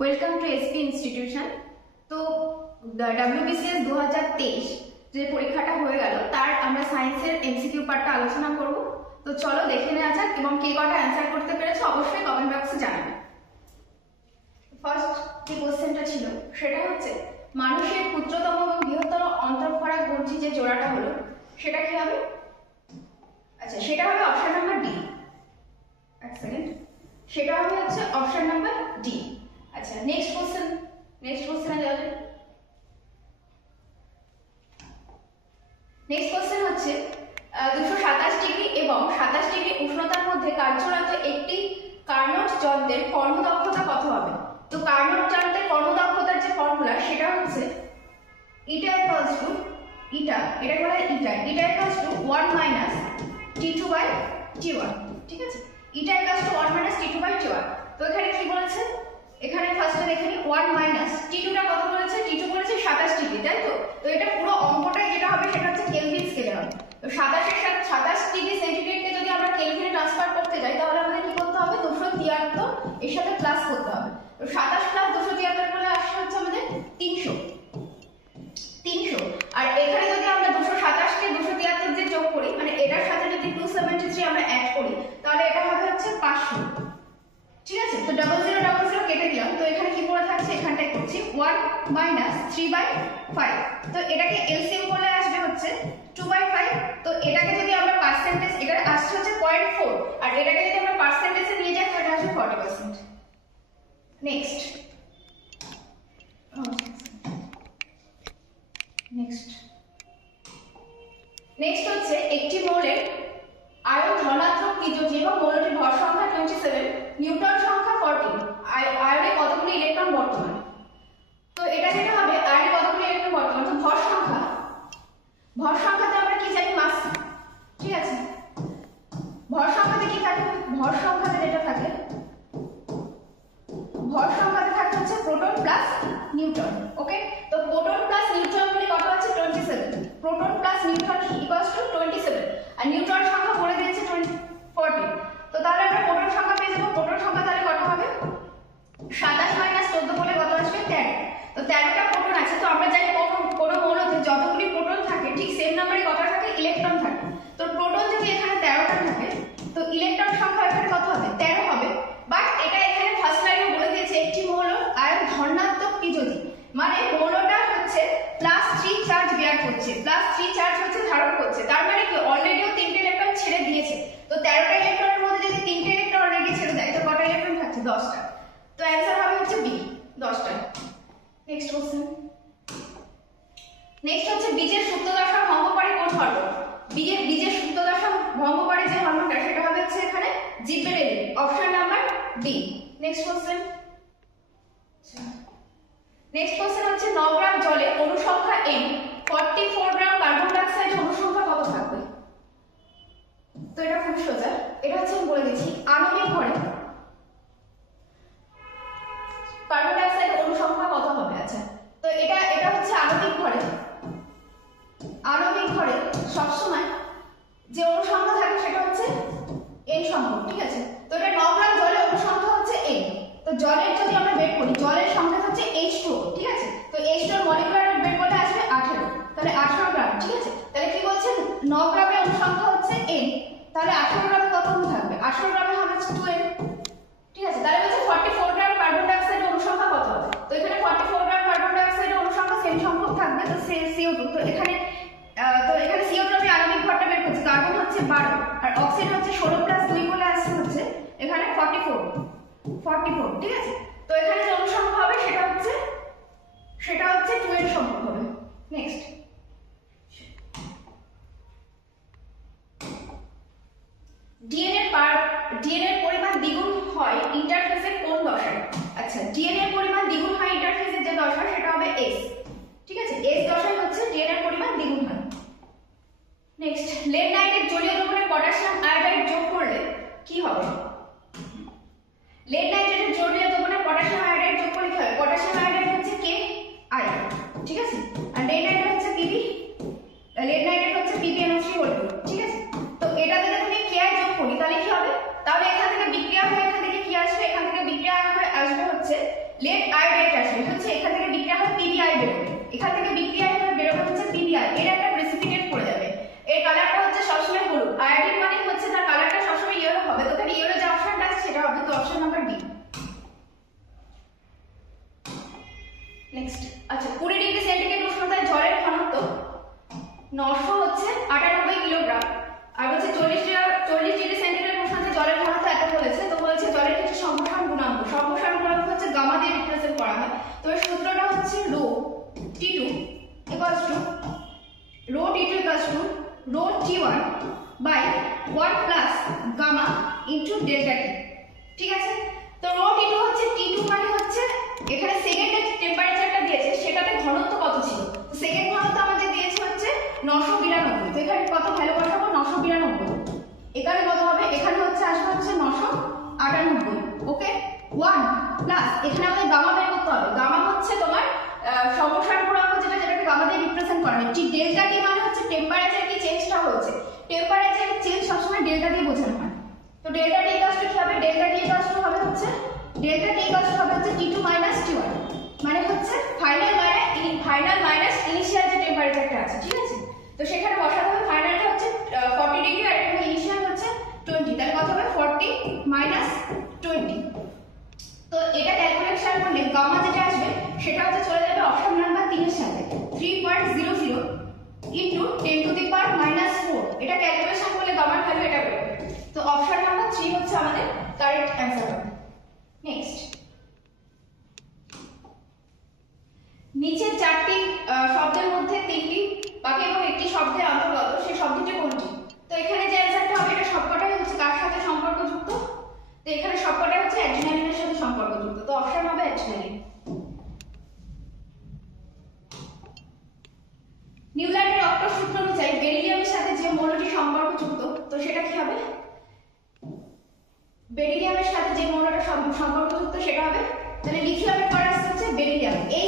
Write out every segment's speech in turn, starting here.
Welcome to SP institution. তো WBCS 2023 যে পরীক্ষাটা হয়ে গেল তার আমরা সায়েন্সের এমসিকিউ পার্টটা আলোচনা করব। তো চলো দেখে নেওয়া যাক এবং কে কটা অ্যান্সার করতে পেরেছে অবশ্যই কমেন্ট বক্সে জানাবে। ফার্স্ট যে কোশ্চেনটা ছিল সেটা হচ্ছে মানুষের ক্ষুদ্রতম এবং বৃহত্তর অন্তঃক্ষরা গ্রন্থি যে জোড়াটা হলো সেটা কি হবে? আচ্ছা, সেটা হবে অপশন নাম্বার ডি। এক সেকেন্ড, সেটা হবে হচ্ছে অপশন নাম্বার ডি। আচ্ছা, নেক্সট কোশ্চেনে যাওয়া যাক। নেক্সট কোশ্চেন হচ্ছে 227 ডিগ্রি এবং 27 ডিগ্রি উষ্ণতার মধ্যে কার্যরত একটি কার্নোট যন্ত্রের কর্মদক্ষতা কত হবে? তো কার্নোট যন্ত্রের কর্মদক্ষতার যে ফর্মুলা সেটা হচ্ছে এটা ইকুয়ালস টু এটা 1 T2/T1। ঠিক আছে, এটা ইকুয়ালস টু 1 T2/T1। তো এখানে কি বলেছে? এখানে ফার্স্টে দেখে নিই 1 T2টা কত বলেছে? T2 বলেছে 27 ডিগ্রি, তাই তো? তো এটা পুরো অঙ্কটাই যেটা হবে সেটা হচ্ছে কেলভিন স্কেলে হবে। তো 27 এর সাথে 27 ডিগ্রি সেন্টিগ্রেডকে যদি আমরা কেলভিনে ট্রান্সফার করতে যাই তাহলে আমাদের কি করতে হবে? 273 এর সাথে প্লাস করতে হবে। তো 27 প্লাস 273 করলে আসছে হচ্ছে আমাদের 300। আর এখানে যদি আমরা 227 কে 273 দিয়ে যোগ করি, মানে এটার সাথে যদি 273 আমরা অ্যাড করি তাহলে এটা হবে হচ্ছে 500। ঠিক আছে, তো 0000 কেটে দিলাম। তো এখানে কি পড়ে থাকছে? এখানটায় করছি 1 - 3/5। তো এটাকে এলসিএম করলে আসবে হচ্ছে 2/5। তো এটাকে যদি আমরা পার্সেন্টেজ, এটা আসছে হচ্ছে 0.4, আর এটাকে যদি আমরা পার্সেন্টেজে নিয়ে যাই তাহলে আসবে 40%। নেক্সট হচ্ছে একটি মৌলের আয়ন ধনাত্মক ত্রিজ্যী এবং মৌলটির ভর সংখ্যা 27, নিউট্রন সংখ্যা 14, আয়নে কতগুলি ইলেকট্রন বর্তমান? তো এটা যেটা হবে আয়নে কতগুলি ইলেকট্রন বর্তমান, তো ভর সংখ্যাতে আমরা কি জানি? মাস। ঠিক আছে, ভর সংখ্যাতে কি থাকে? ভর সংখ্যাতে যেটা থাকে, ভর সংখ্যাতে থাকে হচ্ছে প্রোটন প্লাস নিউট্রন। ওকে, তো প্রোটন প্লাস নিউট্রন মানে কত আছে? 27। Proton plus neutron equals to 27, আর নিউট্রন সংখ্যা বলে দিয়েছে 40। তো তাহলে আমরা প্রোটন সংখ্যা পেয়ে যাবো। প্রোটন সংখ্যা তাহলে কত হবে? 27 - 14 বলে কত আসবে? 13। তো 13টা প্রোটন আছে। তো আমরা জানি কোন মৌলতে যতগুলি প্রোটন থাকে ঠিক সেম নাম্বারে কত থাকে? ইলেকট্রন থাকে। তো প্রোটন যদি এখানে 13টা থাকে তো ইলেকট্রন সংখ্যা এখানে কত হবে? 13 হবে। বাট এটা এখানে ফার্স্ট লাইনে বলে দিয়েছে একটি মৌল আয়ন ধনাত্মক ত্রিজ্যী, মানে মৌলটা হচ্ছে +3 চার্জ বিয়ার করছে, +3 চার্জ হচ্ছে ধারণ করছে। তার মানে কি অলরেডিও 3টে ইলেকট্রন ছেড়ে দিয়েছে। তো 13টা ইলেকট্রনের মধ্যে যদি 3টে ইলেকট্রন অলরেডি ছেড়ে দেয় তো কটা ইলেকট্রন থাকছে? 10টা। তো অ্যানসার হবে হচ্ছে বি, 10টা। Next question. নেক্সট হচ্ছে বীজের সুপ্তদশা ভঙ্গ করে কোন হরমোন? বীজের সুপ্তদশা ভঙ্গ করে যে হরমোনটা সেটা হবে হচ্ছে এখানে gibberellin, option number B. Next question হচ্ছে 9 গ্রাম জলে অণু সংখ্যা n, 44 গ্রাম কার্বন ডাই অক্সাইডের অণু সংখ্যা কত থাকবে? তো এটা খুব সোজা, এটা হচ্ছে আমি বলে দিচ্ছি আণবিক ভরে কার্বন ডাই অক্সাইডের অণু সংখ্যা কত হবে? আচ্ছা, তো এটা হচ্ছে আণবিক ভরে সবসময় যে অণু সংখ্যা থাকে সেটা হচ্ছে n সংখ্যক। ঠিক আছে, তো এটা 9 গ্রাম জলে অণু সংখ্যা হচ্ছে n। তো জলের যদি আমরা বের করি, জলের সংখ্যা হচ্ছে H2O। ঠিক আছে, তো H2 এর মলিকুলার ওয়েট বের করলে আসবে 18, তাহলে 18 গ্রাম। ঠিক আছে, তাহলে কি বলছেন? 9 গ্রামের অণু সংখ্যা হচ্ছে n, তাহলে 18 গ্রামে কত অণু থাকবে? 18 গ্রামে হবে 2n। ঠিক আছে, তাহলে বলছে 44 গ্রাম কার্বন ডাই অক্সাইডের অণু সংখ্যা কত হবে? তো এখানে 44 গ্রাম কার্বন ডাই অক্সাইডের অণু সংখ্যা সেম সংখ্যক থাকবে, তো CO2। তো এখানে CO2 আমি আণবিক ভরটা বের করছি, কার্বন হচ্ছে 12 আর অক্সিজেন হচ্ছে 16 + 2 বলে আসছে হচ্ছে এখানে 44। ঠিক আছে, তো এখানে যে অণু সংখ্যা হবে সেটা হচ্ছে 2n সংখ্যক হবে। নেক্সট ডিএনএ এর পরিমাণ দ্বিগুণ হয় ইন্টারফেসের কোন দশায়? আচ্ছা, ডিএনএ এর পরিমাণ দ্বিগুণ হয় ইন্টারফেসের যে দশা সেটা হবে S। ঠিক আছে, S দশায় হচ্ছে ডিএনএ এর পরিমাণ দ্বিগুণ হয়। নেক্সট, লেড নাইট্রেট জলীয় দ্রবণে পটাশিয়াম আয়োডাইড যোগ করলে কি হবে? লেড নাইট্রেটের জলীয় দ্রবণে পটাশিয়াম আয়োডাইড যোগ করলে কি হবে? পটাশিয়াম আয়োডাইড হচ্ছে Ki। ঠিক আছে, আর লেড নাইট্রেট হচ্ছে PbNO3 বলবো। ঠিক আছে, তো এটা যদি তুমি Ki যোগ করি তাহলে কি হবে? তাহলে এখান থেকে বিক্রিয়া হয়ে এখান থেকে কি আসবে? এখান থেকে বিক্রিয়া হয়ে আসবে হচ্ছে লেট আই রেট আসবে হচ্ছে এখান থেকে বিক্রিয়া হয় পিবিআই বেরোবে, এখান থেকে বিক্রিয়া হয়ে বেরোবে হচ্ছে পিবিআই, এর একটা প্রেসিপিটেট করে যাবে। এর কালারটা হচ্ছে সবসময় হলুদ, আয়োডিন মানে হচ্ছে তার কালারটা সবসময় ইয়েলো হবে, তো এখানে ইয়েলো যে অপশনটা আছে সেটা হবে, তো অপশন নাম্বার বি। নেক্সট, আচ্ছা 20 ডিগ্রি সেন্টিগ্রেড উষ্ণতায় জলের ঘনত্ব 900 হচ্ছে 98 কিলোগ্রাম, আর হচ্ছে 40 ডিগ্রি সেন্টিগ্রেড উষ্ণতায় জলের ঘনত্ব এত বলেছে, তো বলেছে জলের ক্ষেত্রে সম্প্রসারণ গুণাঙ্ক, সম্প্রসারণ গুণাঙ্ক হচ্ছে গামা দিয়ে রিপ্রেজেন্ট করা হয়। তো এর সূত্রটা হচ্ছে rho T2 equals to rho T2 equals to rho T1 by 1 plus gamma into delta T, ঠিক আছে। তো rho T2 হচ্ছে T2 মানে হচ্ছে এখানে সেকেন্ডের টেম্পারেচারটা দিয়েছে সেটাতে ঘনত্ব কত ছিল, তো সেকেন্ড ঘনত্ব আমাদের দিয়েছে হচ্ছে 992, তো এখানে কত ভ্যালু বসাবো 992, এখানে কত হবে এখানে হচ্ছে আসবে হচ্ছে 998, ওকে 1 প্লাস এখানে আমাদের গামা বের করতে হবে, গামা হচ্ছে তোমার সম্প্রসারণ গুণাঙ্ক যেটাকে গামা দিয়ে রিপ্রেজেন্ট করা হয়। ঠিক ডেল্টা টি মানে হচ্ছে টেম্পারেচার কি চেঞ্জটা হচ্ছে, টেম্পারেচার চেঞ্জ সবসময় ডেল্টা দিয়ে বোঝানো হয়। তো ডেল্টা টি ইকুয়ালস টু কি হবে, ডেল্টা টি ইকুয়ালস টু হবে হচ্ছে T2 মাইনাস T1, মানে হচ্ছে ফাইনাল মাইনাস ইনিশিয়াল যে টেম্পারেচারটা আছে, ঠিক আছে। তো সেখানে বসাতে হবে ফাইনালটা হচ্ছে 40 ডিগ্রি আর এখানে ইনিশিয়াল হচ্ছে 20, তাহলে কত হবে 40 মাইনাস 20। তো এটা ক্যালকুলেশন করলে গামা যেটা আসবে সেটা হচ্ছে চলে যাবে অপশন নাম্বার 3 এর সাথে 3.00 ইনটু 10 টু দি পাওয়ার -4, এটা ক্যালকুলেশন করলে গামার ভ্যালু এটা বেরোবে। তো অপশন নাম্বার 3 হচ্ছে আমাদের কারেক্ট অ্যানসার হবে। নেক্সট, নিচের চারটি শব্দের মধ্যে তিনটি বাকি এবং একটি শব্দের অন্তর্গত সেই শব্দটি কোনটি? তো এখানে যে অ্যানসারটা হবে এটা সবকটাই হচ্ছে কার সাথে সম্পর্কযুক্ত, তো এখানে সবকটাই হচ্ছে অ্যাড্রিনালিনের সাথে সম্পর্কযুক্ত, তো অপশন হবে অ্যাড্রিনালিন। নিউল্যান্ডের অক্টো সূত্র অনুযায়ী বেরিলিয়ামের সাথে যে মৌলটি সম্পর্কযুক্ত, তো সেটা কি হবে, বেরিলিয়ামের সাথে যে মৌলটা সম্পর্কযুক্ত সেটা হবে, তাহলে লিথিয়ামের পরে আসছে হচ্ছে বেরিলিয়াম। এই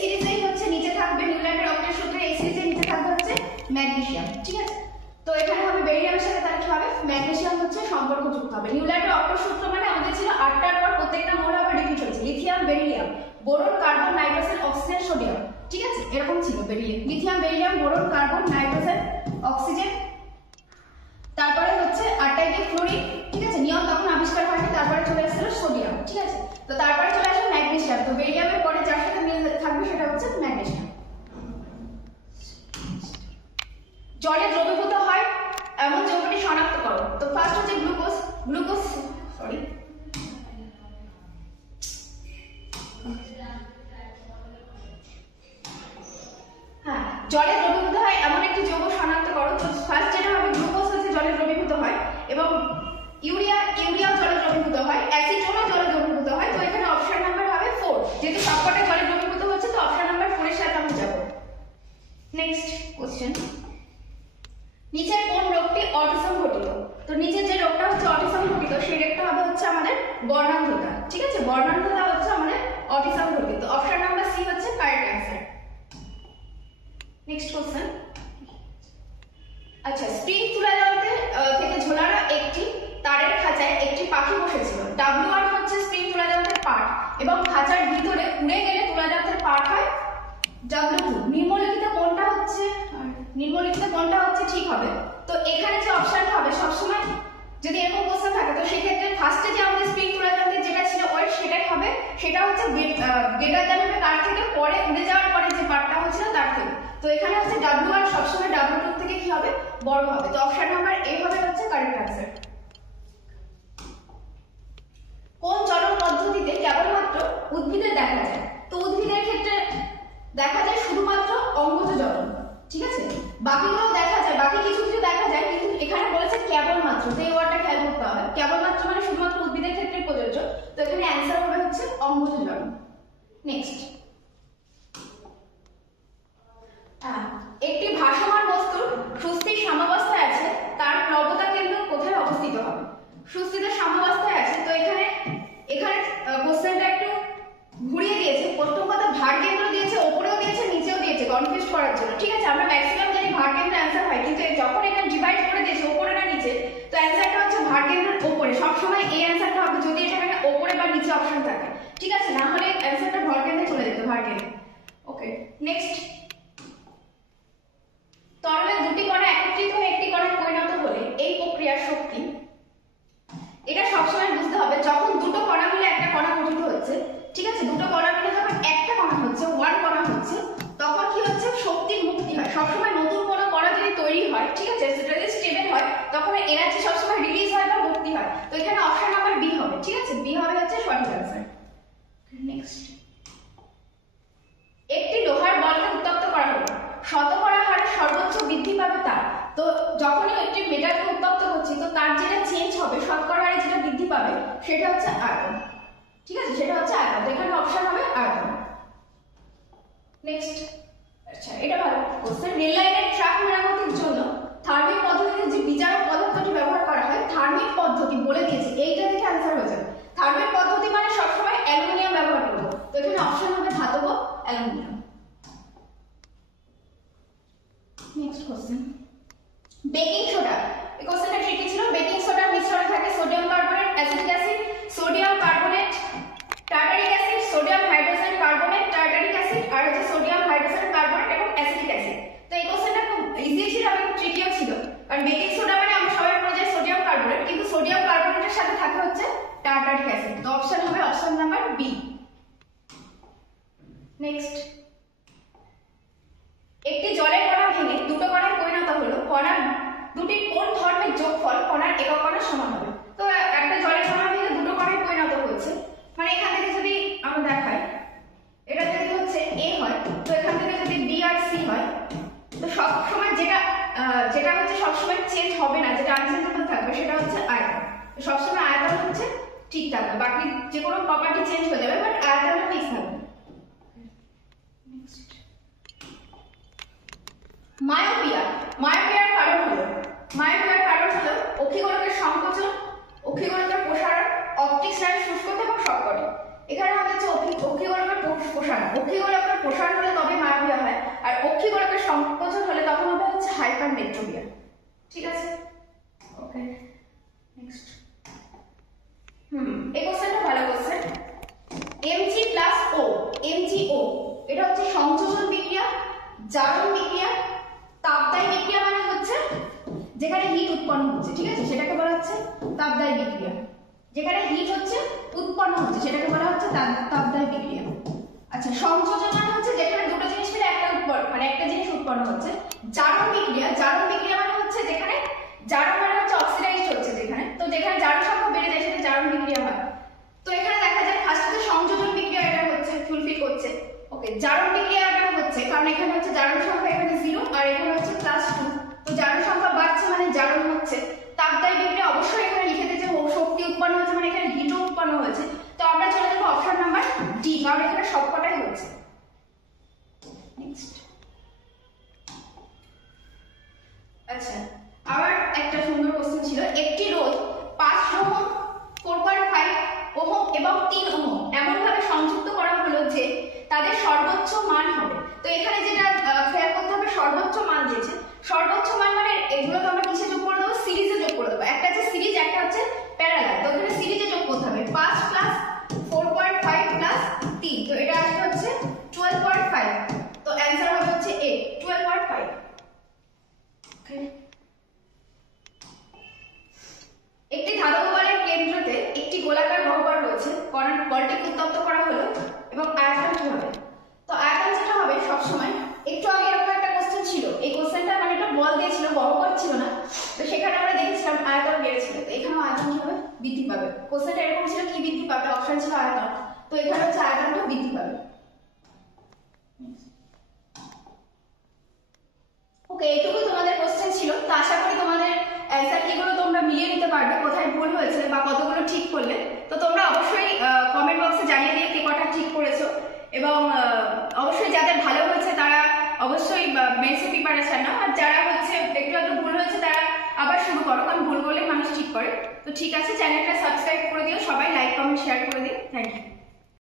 সিরিজেই হচ্ছে নিচে থাকবে নিউল্যান্ডের অক্টের সূত্রে, এই সিরিজের নিচে থাকবে হচ্ছে ম্যাগনেসিয়াম, ঠিক আছে। তো এখানে হবে বেরিলিয়ামের সাথে তার কি হবে ম্যাগনেসিয়াম হচ্ছে সম্পর্কযুক্ত হবে। নিউল্যান্ডের অক্টের সূত্র মানে আমাদের ছিল 8টার পর প্রত্যেকটা মৌল আবার রিপিট হচ্ছে, lithium beryllium boron carbon nitrogen oxygen sodium, ঠিক আছে, এরকম ছিল beryllium, lithium beryllium boron carbon nitrogen oxygen, তারপরে হচ্ছে 8টায় কি ফ্লোরিন, ঠিক আছে, নিয়ন তখন আবিষ্কার হয়নি, তারপরে চলে আসছিল সোডিয়াম, ঠিক আছে। তো তারপরে চলে আসবে ম্যাগনেসিয়াম, তো বেরিলিয়ামের পরে যার সাথে মিল থাকবে সেটা হচ্ছে ম্যাগনেসিয়াম। জলে দ্রবীভূত হয় এমন যৌগটি শনাক্ত করো, তো ফার্স্ট হচ্ছে গ্লুকোজ হ্যাঁ, জলে দ্রবীভূত হয় এমন একটি যৌগ শনাক্ত করো, তো ফার্স্ট যেটা হবে গ্লুকোজ হচ্ছে জলে দ্রবীভূত হয়, এবং ইউরিয়াও জলে দ্রবীভূত হয়, অ্যাসিটোনও জলে দ্রবীভূত হয়, তো এখানে অপশন নাম্বার হবে 4, যেহেতু সবকটা জলে দ্রবীভূত হচ্ছে তো অপশন নাম্বার 4 এর সাথে আমি যাব। নেক্সট কোশ্চেন, নিচের কোন রোগটি অটিজম ঘটিত, তো নিচের যে রোগটা হচ্ছে অটিজম ঘটিত সেই রোগটা হবে হচ্ছে আমাদের বর্ণান্ধতা, ঠিক আছে, বর্ণান্ধতা হচ্ছে আমাদের অটিজম ঘটিত, অপশন নাম্বার সি হচ্ছে কারেক্ট অ্যানসার। নেক্সট কোশ্চেন, আচ্ছা স্প্রিং তুলা যন্ত্র থেকে ঝোলানো একটি তারের খাঁচায় একটি পাখি বসেছিল, W1 হচ্ছে স্প্রিং তুলা যন্ত্রের পার্ট এবং খাঁচার ভিতরে উড়ে গেলে তুলা যন্ত্রের পার্ট হয় W2, নিম্নলিখিত কোনটা হচ্ছে ঠিক হবে, তো এখানে যে অপশনটা হবে সবসময় যদি এরকম কোশ্চেন থাকে তো সেক্ষেত্রে ফার্স্টে যে আমাদের স্প্রিং তুলা যন্ত্রের যেটা ছিল ওয়েট সেটাই হবে, সেটা হচ্ছে গ্রেটার দ্যান হবে তার থেকে পরে উড়ে যাওয়ার পরে যে পার্টটা হচ্ছিল তার থেকে, তো এখানে হচ্ছে W1 সবসময় W2 থেকে কি হবে বড় হবে, তো অপশন নাম্বার এ হবে হচ্ছে কারেক্ট অ্যানসার। কোন চলন পদ্ধতিতে কেবলমাত্র উদ্ভিদের দেখা যায়, তো উদ্ভিদের ক্ষেত্রে দেখা যায় শুধুমাত্র অঙ্গজ জ্বলন, ঠিক আছে, বাকিগুলো দেখা যায়, বাকি কিছু দেখা যায়, কিন্তু এখানে বলেছে কেবলমাত্র, তো এই ওয়ার্ডটা খেয়াল করতে হবে, কেবলমাত্র মানে শুধুমাত্র উদ্ভিদের ক্ষেত্রে প্রযোজ্য, তো এখানে অ্যানসার হবে হচ্ছে অঙ্গজ জ্বলন। নেক্সট, একটি ভাসমান বস্তুর সুস্থির সাম্যাবস্থায় আছে তার প্লবতা কেন্দ্র কোথায় অবস্থিত হবে, সুস্থিত সাম্যাবস্থায় আছে, তো এখানে কোশ্চেনটা একটু ঘুরিয়ে দিয়েছে, প্রথম কথা ভার কেন্দ্র দিয়েছে, উপরেও দিয়েছে নিচেও দিয়েছে কনফিউজ করার জন্য, ঠিক আছে, আমরা ম্যাক্সিমাম জানি ভার কেন্দ্র অ্যানসার হয়, কিন্তু যখন এটা ডিভাইড করে দিয়েছে উপরে না নিচে, তো অ্যানসারটা হচ্ছে ভার কেন্দ্রের উপরে, সবসময় এই অ্যানসারটা হবে যদি এখানে উপরে বা নিচে অপশন থাকে, ঠিক আছে, হচ্ছে, ঠিক আছে, দুটো কণা মিলে যখন একটা কণা হচ্ছে, ওয়ান কণা হচ্ছে, তখন কি হচ্ছে, শক্তির মুক্তি হয়। সবসময় নতুন কোনো কণা যদি তৈরি হয়, ঠিক আছে, সেটা যদি স্টেবল হয়, তখন এনার্জি সবসময় রিলিজ হয় বা মুক্তি হয়। তো এখানে অপশন নাম্বার বি হবে, ঠিক আছে, বি হবে হচ্ছে সঠিক অ্যান্সার। নেক্সট, একটি লোহার বলকে উত্তপ্ত করা হলো, শতকরা হারে সর্বোচ্চ বৃদ্ধি পাবে তার। তো যখনই একটি মেটালকে উত্তপ্ত করছি, তো তার যেটা চেঞ্জ হবে, শতকরা হারে যেটা বৃদ্ধি পাবে, সেটা হচ্ছে আয়তন, ঠিক আছে, সেটা হচ্ছে আয়তন। এখানে অপশন হবে আয়তন। নেক্সট, আচ্ছা এটা ভালো কোশ্চেন। রেল লাইনের ট্র্যাক মেরামতের জন্য থার্মিক পদ্ধতিতে যে বিচারক পদার্থটি ব্যবহার করা হয়, থার্মিক পদ্ধতি বলে দিয়েছে, এইটা দেখে অ্যান্সার হয়ে যাবে। থার্মিক পদ্ধতি মানে সবসময় অ্যালুমিনিয়াম ব্যবহার করব, তো এখানে অপশন হবে ধাতব aluminium. Next question, baking soda. এই কোশ্চেনটা ট্রিকি ছিল। বেকিং সোডার মিশ্রণে থাকে sodium carbonate, acetic acid, sodium carbonate, tartaric acid, sodium hydrogen carbonate, tartaric acid, আর হচ্ছে সোডিয়াম হাইড্রোজেন কার্বনেট এবং অ্যাসিটিক অ্যাসিড। তো এই কোশ্চেনটা খুব ইজি ছিল এবং ট্রিকিও ছিল, কারণ বেকিং সোডা মানে আমরা সবাই বলে যাই সোডিয়াম কার্বনেট, কিন্তু সোডিয়াম কার্বনেটের সাথে থাকে হচ্ছে টার্টারিক অ্যাসিড। তো অপশন হবে অপশন নাম্বার বি। নেক্সট, একটি জলের কণা ভেঙে দুটো কণায় পরিণত হলো, কণার দুটির কোন ধর্মের যোগফল কণার একক কণার সমান হবে। তো একটা জলের কণা ভেঙে দুটো কণায় পরিণত হয়েছে, মানে এখান থেকে যদি আমরা দেখাই, এটা যদি হচ্ছে এ হয়, তো এখান থেকে যদি বি আর সি হয়, তো সব সময় যেটা হচ্ছে সবসময় চেঞ্জ হবে না, যেটা আনচেঞ্জেবল থাকবে, সেটা হচ্ছে আয়তন। সবসময় আয়তন হচ্ছে ঠিক থাকবে, বাকি যে কোনো প্রপার্টি চেঞ্জ হয়ে যাবে, বাট আয়তনটা ফিক্স থাকবে। মায়োপিয়ার কারণ হলো অক্ষিগোলকের সংকোচন, অক্ষিগোলকের প্রসারণ, অপটিক স্নায়ুর শুষ্কতা এবং সবকটি। এখানে হচ্ছে অক্ষিগোলকের প্রসারণ, অক্ষিগোলকের প্রসারণ হলে তবে মায়োপিয়া হয়, আর অক্ষিগোলকের সংকোচন হলে তখন হবে হচ্ছে হাইপারমেট্রোপিয়া, ঠিক আছে। ওকে, নেক্সট, এই কোশ্চেনটা ভালো কোশ্চেন। Mg+O, MgO, এটা হচ্ছে সংযোজন বিক্রিয়া, জারণ বিক্রিয়া, তাপদাহী বিক্রিয়া, মানে হচ্ছে যেখানে হিট উৎপন্ন হচ্ছে, ঠিক আছে, সেটাকে বলা হচ্ছে তাপদাহী বিক্রিয়া। যেখানে হিট হচ্ছে উৎপন্ন হচ্ছে, সেটাকে বলা হচ্ছে তাপদাহী বিক্রিয়া। আচ্ছা, সংযোজন মানে হচ্ছে যেখানে দুটো জিনিস মিলে একটা জিনিস উৎপন্ন হচ্ছে। জারণ বিক্রিয়া মানে হচ্ছে যেখানে জারণ মানে হচ্ছে অক্সিডাইজ হচ্ছে যেখানে, তো যেখানে জারণ সংখ্যা বেড়ে যায় সেটা জারণ বিক্রিয়া হয়। তো এখানে দেখা যায় ফার্স্টে সংযোজন বিক্রিয়া এটা হচ্ছে ফুলফিল করছে। ওকে, জারণ বিক্রিয়া এটা হচ্ছে, কারণ এখানে হচ্ছে জারণ সংখ্যা এখানে 0 আর এখানে হচ্ছে +2, তো জারণ সংখ্যা বাড়ছে মানে জারণ হচ্ছে। তাপদাহী বিক্রিয়া অবশ্যই এখানে লিখে দিয়েছে শক্তি উৎপন্ন হচ্ছে, মানে এখানে হিটও উৎপন্ন হয়েছে। তো আমরা চলে যাবো অপশন নাম্বার ডি, কারণ এখানে সবকটাই হচ্ছে। নেক্সট, আচ্ছা আবার একটা সুন্দর কোশ্চেন ছিল। একটি রোধ 5 ওহম, 4.5 ওহম এবং 3 ওহম এমন ভাবে সংযুক্ত করা হলো যে তাদের সর্বোচ্চ মান হবে। তো এখানে যেটা খেয়াল করতে হবে, সর্বোচ্চ মান দিয়েছে। সর্বোচ্চ মান মানে এগুলো তো আমরা কিসে যোগ করে দেবো, সিরিজে যোগ করে দেবো। একটা হচ্ছে সিরিজ, একটা হচ্ছে প্যারালাল, তো এখানে সিরিজে যোগ করতে হবে। 5 + 4.5 + 3, তো এটা আসবে হচ্ছে 12.5, তো অ্যানসার হবে হচ্ছে এ 12.5। ওকে, একটি ধাতব বলের কেন্দ্রতে একটি গোলাকার গহ্বর রয়েছে, বলটিকে উত্তপ্ত করা হলো এবং আয়তন কি হবে। তো আয়তন যেটা হবে সবসময়, একটু আগে এরকম একটা কোশ্চেন ছিল, এই কোশ্চেনটা মানে একটা বল দিয়েছিল, গহ্বর ছিল না, তো সেখানে আমরা দেখেছিলাম আয়তন বেড়েছিল। তো এখানেও আয়তন কি হবে, বৃদ্ধি পাবে। কোশ্চেনটা এরকম ছিল, কি বৃদ্ধি পাবে, অপশন ছিল আয়তন, তো এখানে হচ্ছে আয়তনটা বৃদ্ধি পাবে। ওকে, এইটুকু তোমাদের কোশ্চেন ছিল। তো আশা করি তোমাদের অ্যান্সার কিগুলো তোমরা মিলিয়ে নিতে পারবে, কোথায় ভুল হয়েছে বা কতগুলো ঠিক করলে। তো তোমরা অবশ্যই কমেন্ট বক্সে জানিয়ে দিও কে কটা ঠিক করেছো, এবং অবশ্যই যাদের ভালো হয়েছে তারা অবশ্যই মেন্সে প্রিপারেশন নাও, আর যারা হচ্ছে একটু একটু ভুল হয়েছে তারা আবার শুরু করো, কারণ ভুল করলে মানুষ ঠিক করে। তো ঠিক আছে, চ্যানেলটা সাবস্ক্রাইব করে দিও, সবাই লাইক কমেন্ট শেয়ার করে দিও। Thank you.